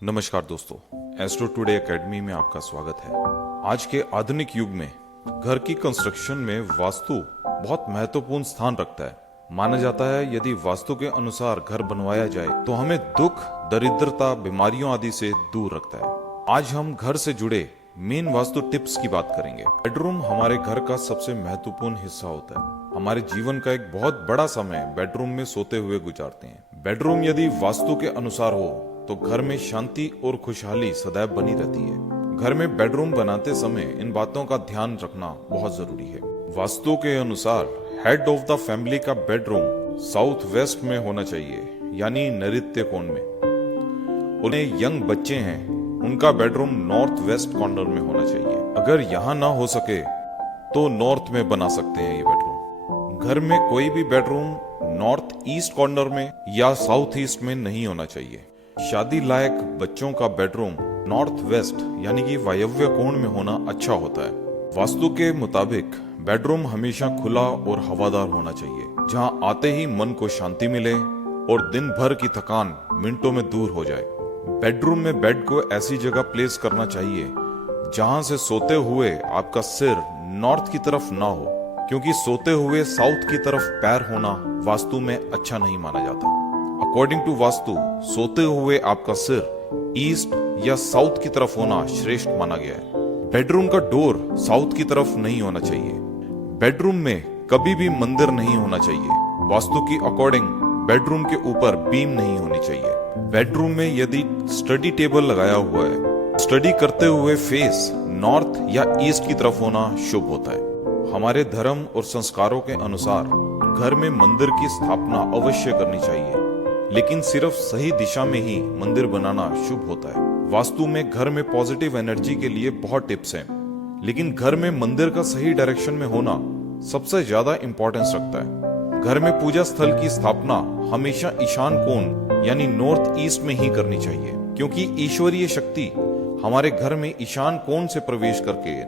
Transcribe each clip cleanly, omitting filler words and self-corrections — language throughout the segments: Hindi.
नमस्कार दोस्तों, एस्ट्रो टुडे एकेडमी में आपका स्वागत है। आज के आधुनिक युग में घर की कंस्ट्रक्शन में वास्तु बहुत महत्वपूर्ण स्थान रखता है। माना जाता है यदि वास्तु के अनुसार घर बनवाया जाए तो हमें दुख, दरिद्रता, बीमारियों आदि से दूर रखता है। आज हम घर से जुड़े मेन वास्तु टिप्स की बात करेंगे। बेडरूम हमारे घर का सबसे महत्वपूर्ण हिस्सा होता है। हमारे जीवन का एक बहुत बड़ा समय बेडरूम में सोते हुए गुजारते हैं। बेडरूम यदि वास्तु के अनुसार हो तो घर में शांति और खुशहाली सदैव बनी रहती है। घर में बेडरूम बनाते समय इन बातों का ध्यान रखना बहुत जरूरी है। वास्तु के अनुसार हेड ऑफ द फैमिली का बेडरूम साउथ वेस्ट में होना चाहिए, यानी नैऋत्य कोण में। उन्हें यंग बच्चे हैं, उनका बेडरूम नॉर्थ वेस्ट कॉर्नर में होना चाहिए। अगर यहाँ ना हो सके तो नॉर्थ में बना सकते हैं ये बेडरूम। घर में कोई भी बेडरूम नॉर्थ ईस्ट कॉर्नर में या साउथ ईस्ट में नहीं होना चाहिए। शादी लायक बच्चों का बेडरूम नॉर्थ वेस्ट यानी कि वायव्य कोण में होना अच्छा होता है। वास्तु के मुताबिक बेडरूम हमेशा खुला और हवादार होना चाहिए, जहां आते ही मन को शांति मिले और दिन भर की थकान मिनटों में दूर हो जाए। बेडरूम में बेड को ऐसी जगह प्लेस करना चाहिए जहां से सोते हुए आपका सिर नॉर्थ की तरफ ना हो, क्योंकि सोते हुए साउथ की तरफ पैर होना वास्तु में अच्छा नहीं माना जाता। अकॉर्डिंग टू वास्तु सोते हुए आपका सिर ईस्ट या साउथ की तरफ होना श्रेष्ठ माना गया है। बेडरूम का डोर साउथ की तरफ नहीं होना चाहिए। बेडरूम में कभी भी मंदिर नहीं होना चाहिए। वास्तु की अकॉर्डिंग बेडरूम के ऊपर बीम नहीं होनी चाहिए। बेडरूम में यदि स्टडी टेबल लगाया हुआ है, स्टडी करते हुए फेस नॉर्थ या ईस्ट की तरफ होना शुभ होता है। हमारे धर्म और संस्कारों के अनुसार घर में मंदिर की स्थापना अवश्य करनी चाहिए, लेकिन सिर्फ सही दिशा में ही मंदिर बनाना शुभ होता है। वास्तु में घर में पॉजिटिव एनर्जी के लिए बहुत टिप्स हैं, लेकिन घर में मंदिर का सही डायरेक्शन में होना सबसे ज्यादा इंपॉर्टेंस रखता है। घर में पूजा स्थल की स्थापना हमेशा ईशान कोण यानी नॉर्थ ईस्ट में ही करनी चाहिए, क्योंकि ईश्वरीय शक्ति हमारे घर में ईशान कोण से प्रवेश करके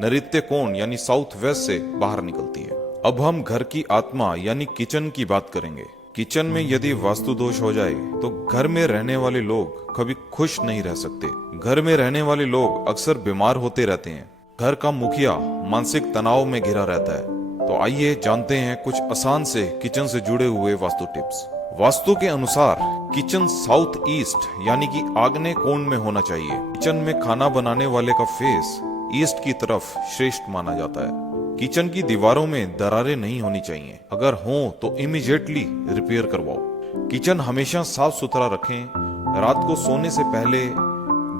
नैऋत्य कोण यानी साउथ वेस्ट से बाहर निकलती है। अब हम घर की आत्मा यानी किचन की बात करेंगे। किचन में यदि वास्तु दोष हो जाए तो घर में रहने वाले लोग कभी खुश नहीं रह सकते। घर में रहने वाले लोग अक्सर बीमार होते रहते हैं। घर का मुखिया मानसिक तनाव में घिरा रहता है। तो आइए जानते हैं कुछ आसान से किचन से जुड़े हुए वास्तु टिप्स। वास्तु के अनुसार किचन साउथ ईस्ट यानी कि आग्नेय कोण में होना चाहिए। किचन में खाना बनाने वाले का फेस ईस्ट की तरफ श्रेष्ठ माना जाता है। किचन की दीवारों में दरारें नहीं होनी चाहिए। अगर हो तो इमीडिएटली रिपेयर करवाओ। किचन हमेशा साफ सुथरा रखें। रात को सोने से पहले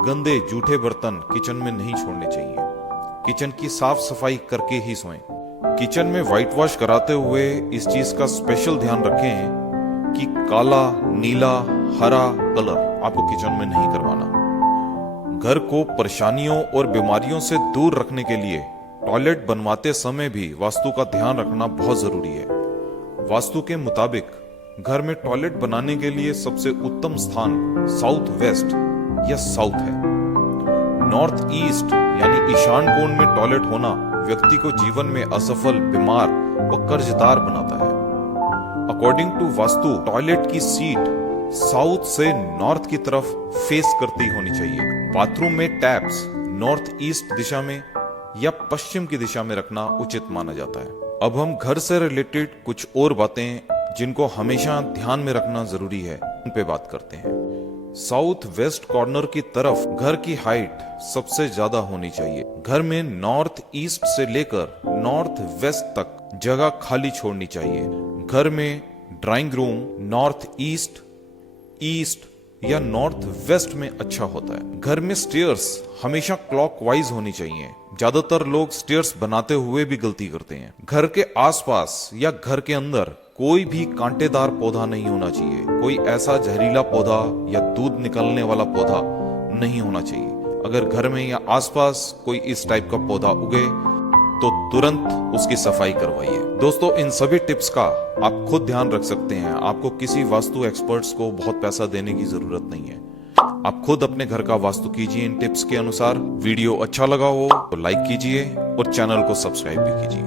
गंदे जूठे बर्तन किचन में नहीं छोड़ने चाहिए। किचन की साफ सफाई करके ही सोएं। किचन में व्हाइट वॉश कराते हुए इस चीज का स्पेशल ध्यान रखें कि काला, नीला, हरा कलर आपको किचन में नहीं करवाना। घर को परेशानियों और बीमारियों से दूर रखने के लिए टॉयलेट बनवाते समय भी वास्तु का ध्यान रखना बहुत जरूरी है। वास्तु के मुताबिक घर में टॉयलेट बनाने के लिए सबसे उत्तम स्थान साउथ वेस्ट या साउथ है। नॉर्थ ईस्ट यानी ईशान कोण में टॉयलेट होना व्यक्ति को जीवन में असफल, बीमार व कर्जदार बनाता है। अकॉर्डिंग टू वास्तु टॉयलेट की सीट साउथ से नॉर्थ की तरफ फेस करती होनी चाहिए। बाथरूम में टैप्स नॉर्थ ईस्ट दिशा में या पश्चिम की दिशा में रखना उचित माना जाता है। अब हम घर से रिलेटेड कुछ और बातें जिनको हमेशा ध्यान में रखना जरूरी है, उन पे बात करते हैं। साउथ वेस्ट कॉर्नर की तरफ घर की हाइट सबसे ज्यादा होनी चाहिए। घर में नॉर्थ ईस्ट से लेकर नॉर्थ वेस्ट तक जगह खाली छोड़नी चाहिए। घर में drawing room north east, east या नॉर्थ वेस्ट में अच्छा होता है। घर में स्टेयर्स हमेशा क्लॉकवाइज होनी चाहिए। ज्यादातर लोग स्टेयर्स बनाते हुए भी गलती करते हैं। घर के आसपास या घर के अंदर कोई भी कांटेदार पौधा नहीं होना चाहिए। कोई ऐसा जहरीला पौधा या दूध निकलने वाला पौधा नहीं होना चाहिए। अगर घर में या आसपास कोई इस टाइप का पौधा उगे तो तुरंत उसकी सफाई करवाइए। दोस्तों, इन सभी टिप्स का आप खुद ध्यान रख सकते हैं। आपको किसी वास्तु एक्सपर्ट्स को बहुत पैसा देने की जरूरत नहीं है। आप खुद अपने घर का वास्तु कीजिए इन टिप्स के अनुसार। वीडियो अच्छा लगा हो तो लाइक कीजिए और चैनल को सब्सक्राइब भी कीजिए।